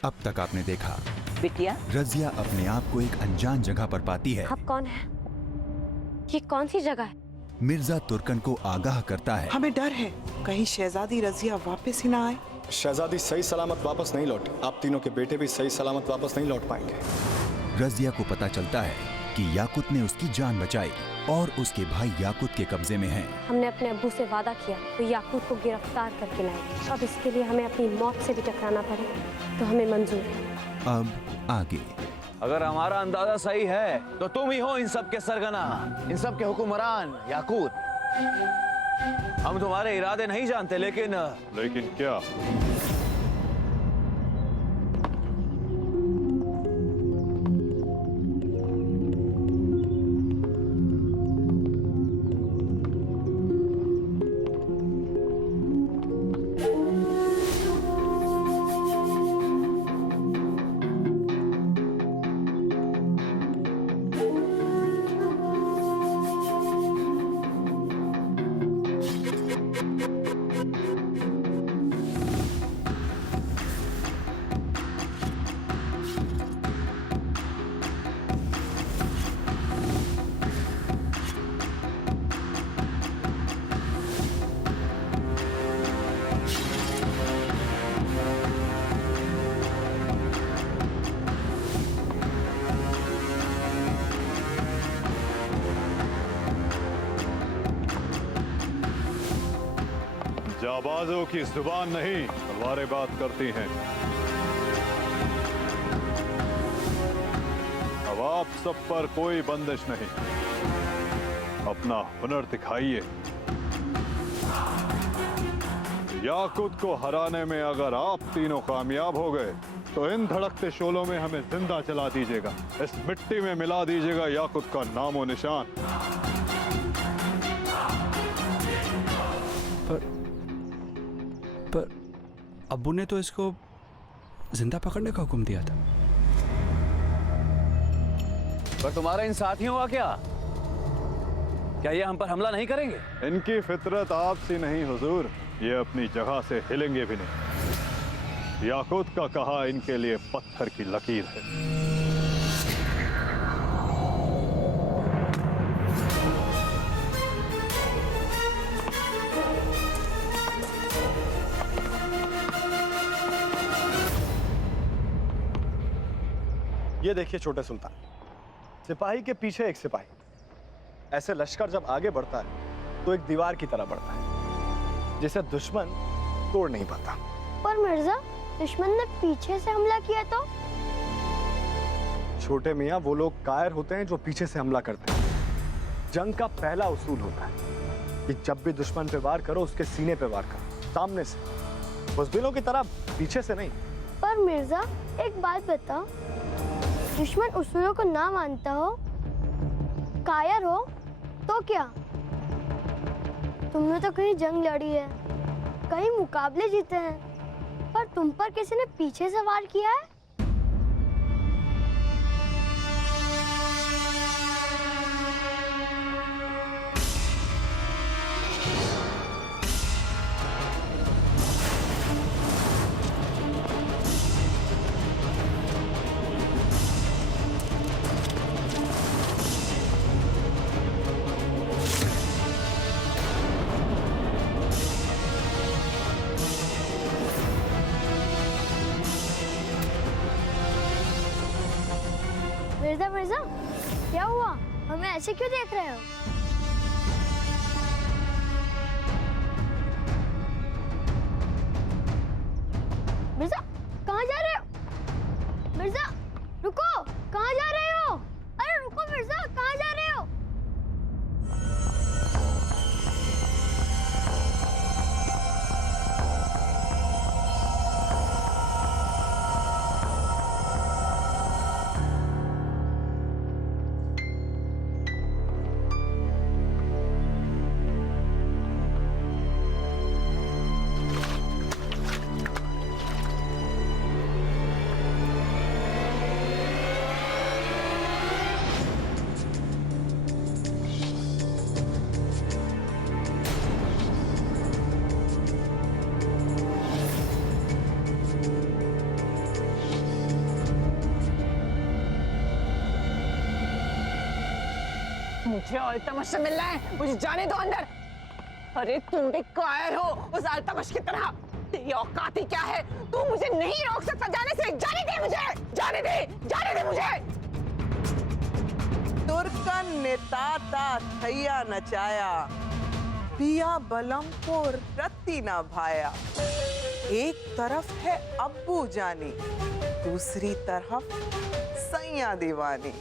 अब तक आपने देखा। बिटिया, रजिया अपने आप को एक अनजान जगह पर पाती है। आप कौन है? ये कौन सी जगह है? मिर्जा तुर्कन को आगाह करता है। हमें डर है कहीं शहजादी रजिया वापस ही ना आए। शहजादी सही सलामत वापस नहीं लौटे। आप तीनों के बेटे भी सही सलामत वापस नहीं लौट पाएंगे। रजिया को पता चलता है कि याकूत ने उसकी जान बचाई और उसके भाई याकूत के कब्जे में है। हमने अपने अब्बू से वादा किया तो याकूत को गिरफ्तार करके लाएंगे। अब इसके लिए हमें अपनी मौत से भी टकराना पड़े तो हमें मंजूर है। अब आगे। अगर हमारा अंदाजा सही है तो तुम ही हो इन सब के सरगना, इन सब के हुक्मरान याकूत। हम तुम्हारे इरादे नहीं जानते, लेकिन क्या? जाबाजों की जुबान नहीं, तलवारें बात करती हैं। अब आप सब पर कोई बंदिश नहीं, अपना हुनर दिखाइए। याकूत को हराने में अगर आप तीनों कामयाब हो गए तो इन धड़कते शोलों में हमें जिंदा जला दीजिएगा, इस मिट्टी में मिला दीजिएगा याकूत का नामो निशान। पर अब्बू ने तो इसको जिंदा पकड़ने का हुक्म दिया था। पर तुम्हारा इन साथियों का क्या ये हम पर हमला नहीं करेंगे? इनकी फितरत आपसी नहीं हुजूर, ये अपनी जगह से हिलेंगे भी नहीं। याकूत का कहा इनके लिए पत्थर की लकीर है। ये देखिए छोटे सुल्तान, सिपाही के पीछे एक सिपाही। ऐसे लश्कर जब आगे बढ़ता है तो एक दीवार की तरह बढ़ता है जिसे दुश्मन तोड़ नहीं पाता। पर मिर्जा, दुश्मन ने पीछे से हमला किया तो? छोटे मियाँ, वो लोग कायर होते हैं जो पीछे से हमला करते हैं। जंग का पहला उसूल होता है कि जब भी दुश्मन पे वार करो उसके सीने पे वार करो, सामने से, बुज़दिलों की तरह पीछे से नहीं। पर मिर्जा, एक बात बताओ, दुश्मन उसूलों को ना मानता हो, कायर हो, तो क्या? तुमने तो कहीं जंग लड़ी है, कहीं मुकाबले जीते हैं, पर तुम पर किसी ने पीछे से वार किया है? मिर्जा, मिर्जा, क्या हुआ? हमें ऐसे क्यों देख रहे हो? मिर्जा, कहाँ जा रहे हो? मिर्जा, रुको, कहाँ जा रहे हो? अरे रुको मिर्जा, कहाँ जा रहे हो? मुझे अल्तमश से मिलना है, मुझे जाने दो अंदर। अरे तुम भी कायर हो उस अल्तमश की तरह। तेरी औकात ही क्या है? तू मुझे नहीं रोक सकता जाने से। जाने दे मुझे, जाने दे, जाने दे मुझे। तुर्कन ने ताता थैया नचाया, पिया बलम को रत्ती ना भाया। एक तरफ है अब्बू जानी, दूसरी तरफ सैया दीवानी।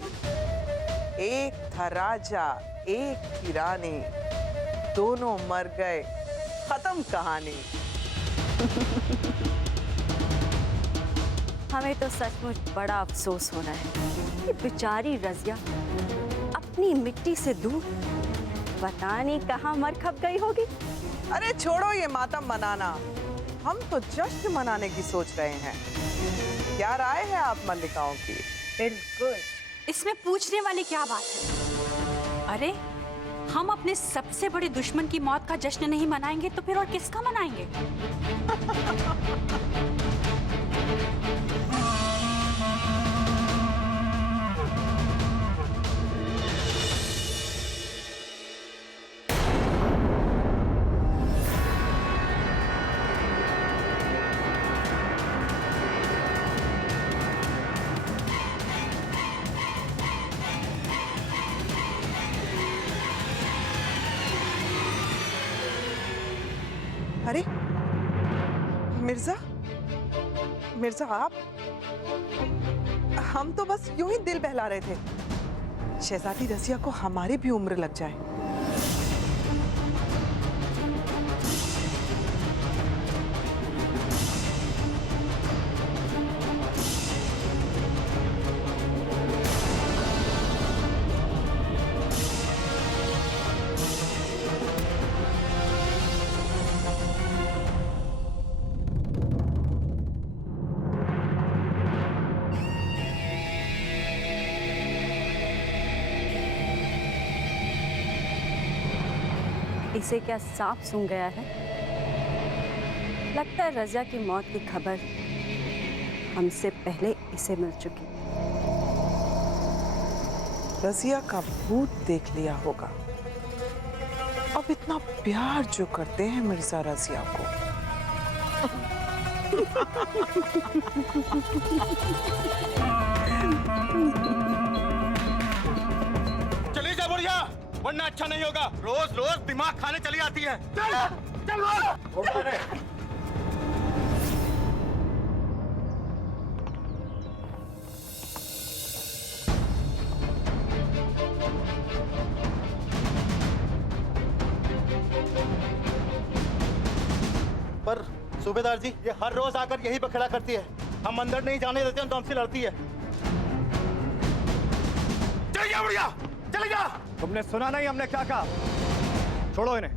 एक था राजा एक थी रानी, दोनों मर गए खत्म कहानी। हमें तो सचमुच बड़ा अफसोस हो रहा है कि बेचारी रजिया अपनी मिट्टी से दूर पता नहीं कहाँ मर खप गई होगी। अरे छोड़ो ये मातम मनाना, हम तो जश्न मनाने की सोच रहे हैं। क्या राय है आप मल्लिकाओं की? बिल्कुल। इसमें पूछने वाली क्या बात है? अरे हम अपने सबसे बड़े दुश्मन की मौत का जश्न नहीं मनाएंगे तो फिर और किसका मनाएंगे? अरे मिर्जा, मिर्जा आप? हम तो बस यूं ही दिल बहला रहे थे, शहजादी रजिया को हमारी भी उम्र लग जाए। इसे क्या सांप सूंघ गया है? लगता है रजिया की मौत की खबर हमसे पहले इसे मिल चुकी। रजिया का भूत देख लिया होगा। अब इतना प्यार जो करते हैं मिर्जा रजिया को। चली जा बुढ़िया, वरना अच्छा नहीं होगा। रोज रोज दिमाग खाने चली आती है। चल चल पर सूबेदार जी, ये हर रोज आकर यही पे खड़ा करती है। हम अंदर नहीं जाने देते हैं तो हमसे लड़ती है। चल जा बुढ़िया, चले जा। तुमने सुना नहीं हमने क्या कहा? छोड़ो इन्हें।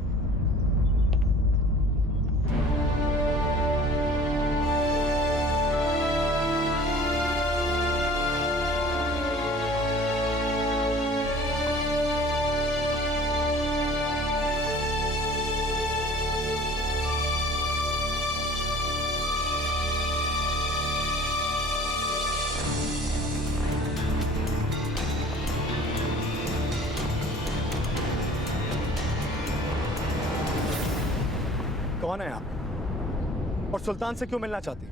कौन है आप और सुल्तान से क्यों मिलना चाहती?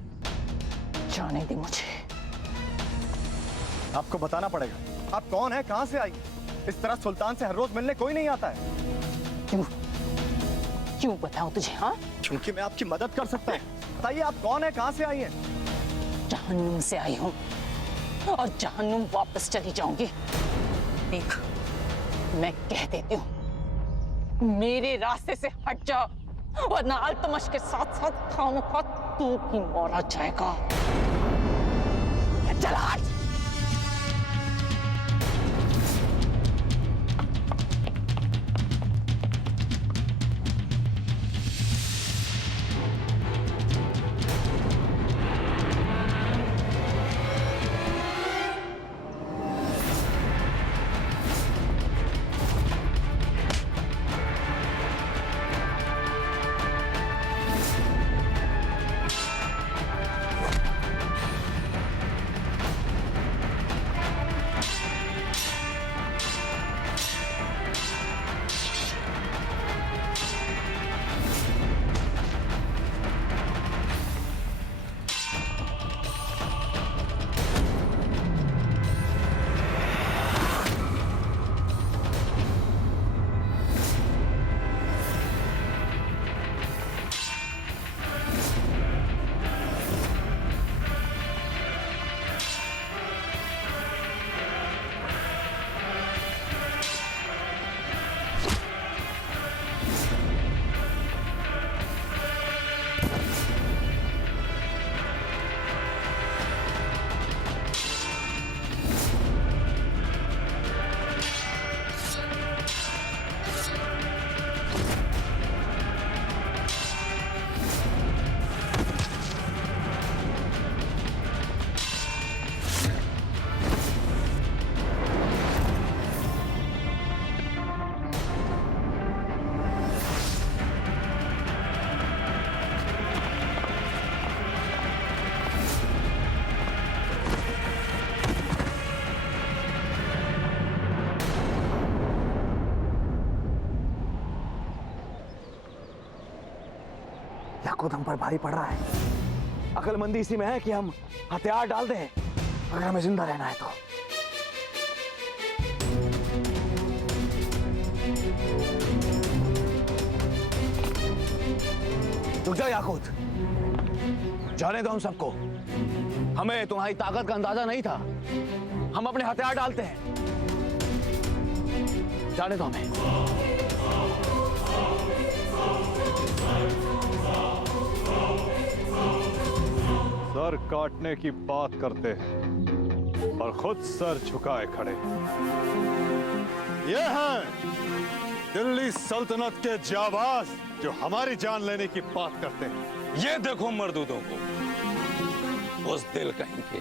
जाने दे मुझे। आपको बताना पड़ेगा आप कौन है, कहां से आई। इस तरह सुल्तान से हर रोज मिलने कोई नहीं आता है। क्यों क्यों बताऊं तुझे? हाँ, क्योंकि मैं आपकी मदद कर सकता हूं। बताइए आप कौन है, कहां से आई हैं? जहन्नुम से आई हूं और जहन्नुम वापस चली जाऊंगी। देख, मैं कह देती हूँ, मेरे रास्ते से हट जा वरना अल्तमश के साथ साथ खामोखा तू भी मारा जाएगा। चल हट। याकूत हम पर भारी पड़ रहा है। अकलमंदी इसी में है कि हम हथियार डाल दें अगर हमें जिंदा रहना है तो। रुक जा याकूत, जाने दो हम सबको। हमें तुम्हारी ताकत का अंदाजा नहीं था। हम अपने हथियार डालते हैं, जाने दो हमें। सर काटने की बात करते हैं और खुद सर झुकाए खड़े। ये हैं दिल्ली सल्तनत के जाबाज जो हमारी जान लेने की बात करते हैं। ये देखो मर्दूदों को, उस दिल कहीं के।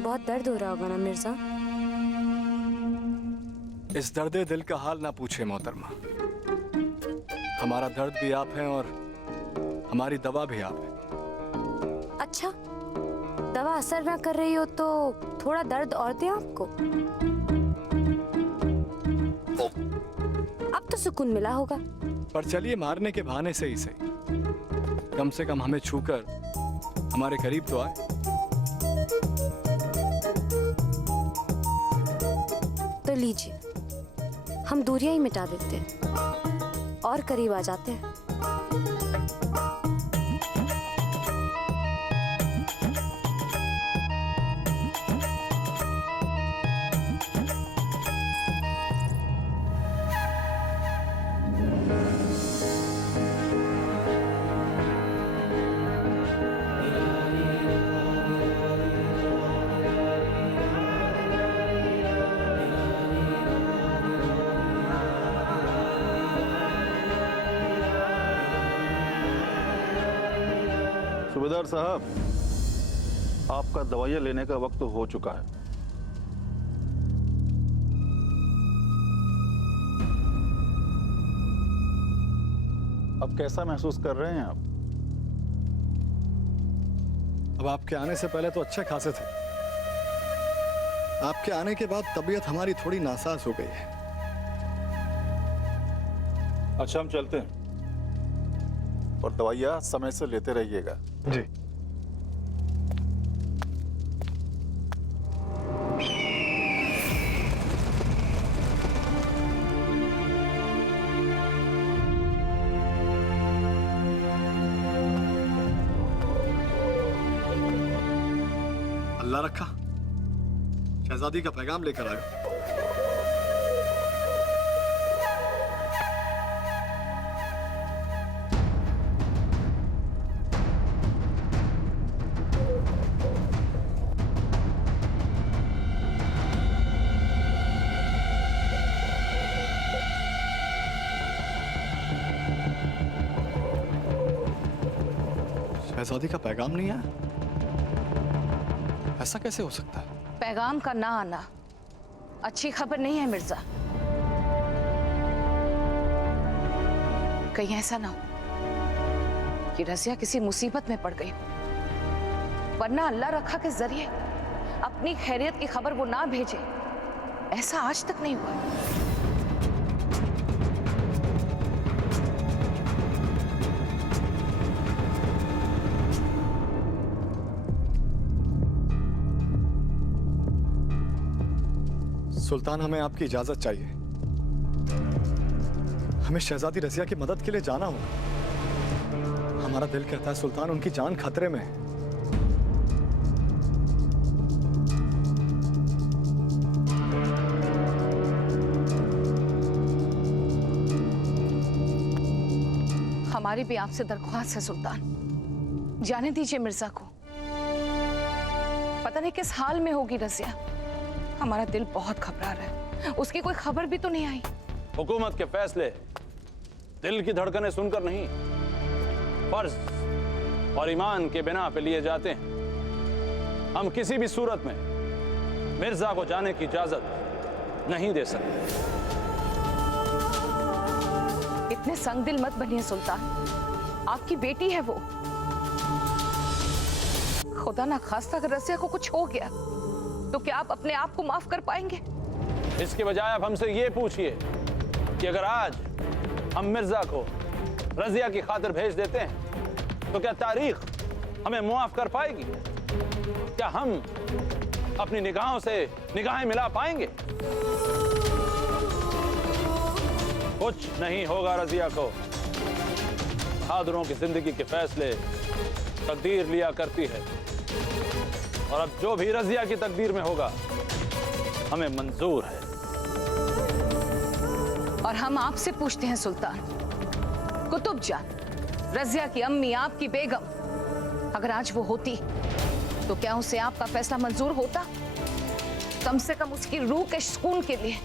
बहुत दर्द हो रहा होगा ना मिर्जा? इस दर्द दिल का हाल ना पूछे मोहतरमा। हमारा दर्द भी आप हैं और हमारी दवा भी आप हैं। अच्छा, दवा असर ना कर रही हो तो थोड़ा दर्द और दे आपको। अब तो सुकून मिला होगा। पर चलिए, मारने के बहाने से ही सही, कम से कम हमें छूकर हमारे करीब तो आए। तो लीजिए, हम दूरियां ही मिटा देते हैं और करीब आ जाते हैं। सूबेदार साहब, आपका दवाइयाँ लेने का वक्त हो चुका है। अब कैसा महसूस कर रहे हैं आप? अब आपके आने से पहले तो अच्छे खासे थे। आपके आने के बाद तबीयत हमारी थोड़ी नासाज हो गई है। अच्छा, हम चलते हैं और दवाइयाँ समय से लेते रहिएगा। जी। अल्लाह रखा, शहजादी का पैगाम लेकर आया। शहजादी का पैगाम नहीं आया? ऐसा कैसे हो सकता है? पैगाम का ना आना अच्छी खबर नहीं है मिर्जा। कहीं ऐसा ना हो कि रज़िया किसी मुसीबत में पड़ गई हो, वरना अल्लाह रखा के जरिए अपनी खैरियत की खबर वो ना भेजे, ऐसा आज तक नहीं हुआ। सुल्तान, हमें आपकी इजाजत चाहिए। हमें शहजादी रज़िया की मदद के लिए जाना होगा। हमारा दिल कहता है सुल्तान, उनकी जान खतरे में है। हमारी भी आपसे दरख्वास्त है सुल्तान, जाने दीजिए मिर्जा को। पता नहीं किस हाल में होगी रजिया, हमारा दिल बहुत घबरा रहा है। उसकी कोई खबर भी तो नहीं आई। हुकूमत के फैसले दिल की धड़कनें सुनकर नहीं, फर्ज और ईमान के बिना पे लिए जाते हैं। हम किसी भी सूरत में मिर्जा को जाने की इजाजत नहीं दे सकते। इतने संगदिल मत बनिए सुल्तान, आपकी बेटी है वो। खुदा ना खास्ता अगर रसिया को कुछ हो गया तो क्या आप अपने आप को माफ कर पाएंगे? इसके बजाय आप हमसे ये पूछिए कि अगर आज हम मिर्जा को रजिया की खातिर भेज देते हैं तो क्या तारीख हमें मुआफ कर पाएगी? क्या हम अपनी निगाहों से निगाहें मिला पाएंगे? कुछ नहीं होगा रजिया को। बहादुरों की जिंदगी के फैसले तकदीर लिया करती है, और अब जो भी रजिया की तकदीर में होगा हमें मंजूर है। और हम आपसे पूछते हैं सुल्तान, कुतुब जान, रजिया की अम्मी, आपकी बेगम, अगर आज वो होती तो क्या उसे आपका फैसला मंजूर होता? कम से कम उसकी रूह के सुकून के लिए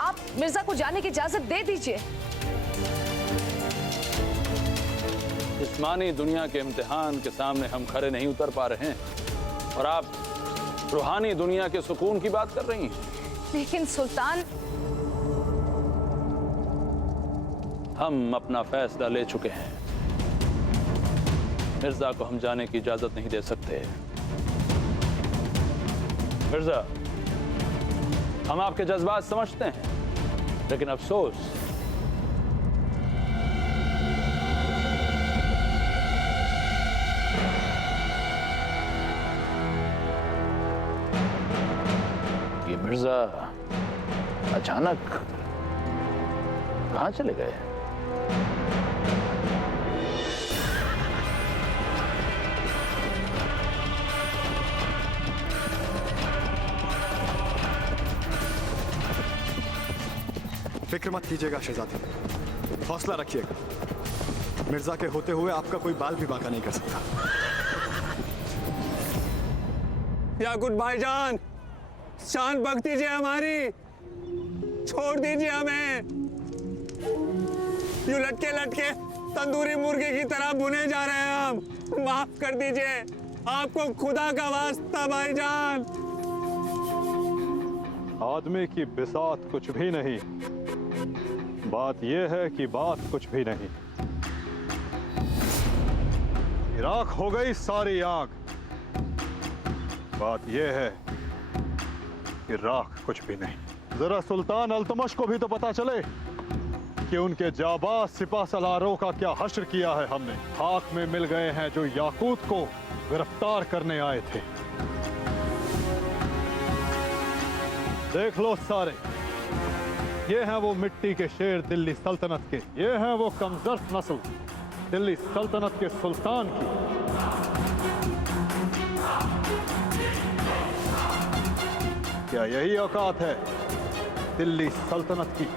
आप मिर्जा को जाने की इजाजत दे दीजिए। जिस्मानी दुनिया के इम्तिहान के सामने हम खरे नहीं उतर पा रहे हैं, और आप रूहानी दुनिया के सुकून की बात कर रही हैं। लेकिन सुल्तान, हम अपना फैसला ले चुके हैं। मिर्जा को हम जाने की इजाजत नहीं दे सकते। मिर्जा, हम आपके जज्बात समझते हैं, लेकिन अफसोस ये मिर्जा अचानक कहां चले गए? फिक्र मत कीजिएगा शहजादी, हौसला रखिएगा। मिर्जा के होते हुए आपका कोई बाल भी बांका नहीं कर सकता। याकूत भाईजान, शान बख्श दीजिए हमारी, छोड़ दीजिए हमें। यूं लटके लटके तंदूरी मुर्गे की तरह भुने जा रहे हैं हम, माफ कर दीजिए, आपको खुदा का वास्ता भाईजान। आदमी की बिसात कुछ भी नहीं, बात यह है कि बात कुछ भी नहीं। राख हो गई सारी आग, बात यह है कि राख कुछ भी नहीं। जरा सुल्तान अल्तमश को भी तो पता चले कि उनके जाबाज सिपा सलारों का क्या हश्र किया है हमने। खाक में मिल गए हैं जो याकूत को गिरफ्तार करने आए थे। देख लो सारे, ये हैं वो मिट्टी के शेर दिल्ली सल्तनत के, ये हैं वो कमजोर नस्ल दिल्ली सल्तनत के सुल्तान की। क्या यही औकात है दिल्ली सल्तनत की?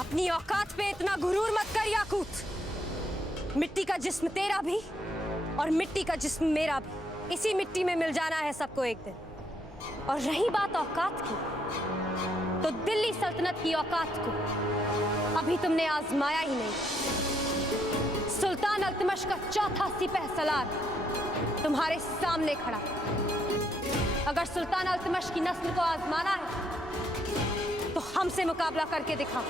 अपनी औकात पे इतना गुरूर मत कर याकूत। मिट्टी का जिस्म तेरा भी और मिट्टी का जिस्म मेरा भी, इसी मिट्टी में मिल जाना है सबको एक दिन। और रही बात औकात की, तो दिल्ली सल्तनत की औकात को अभी तुमने आजमाया ही नहीं। सुल्तान अल्तमश का चौथा सिपह सलार तुम्हारे सामने खड़ा। अगर सुल्तान अल्तमश की नस्ल को आजमाना है तो हमसे मुकाबला करके दिखाओ।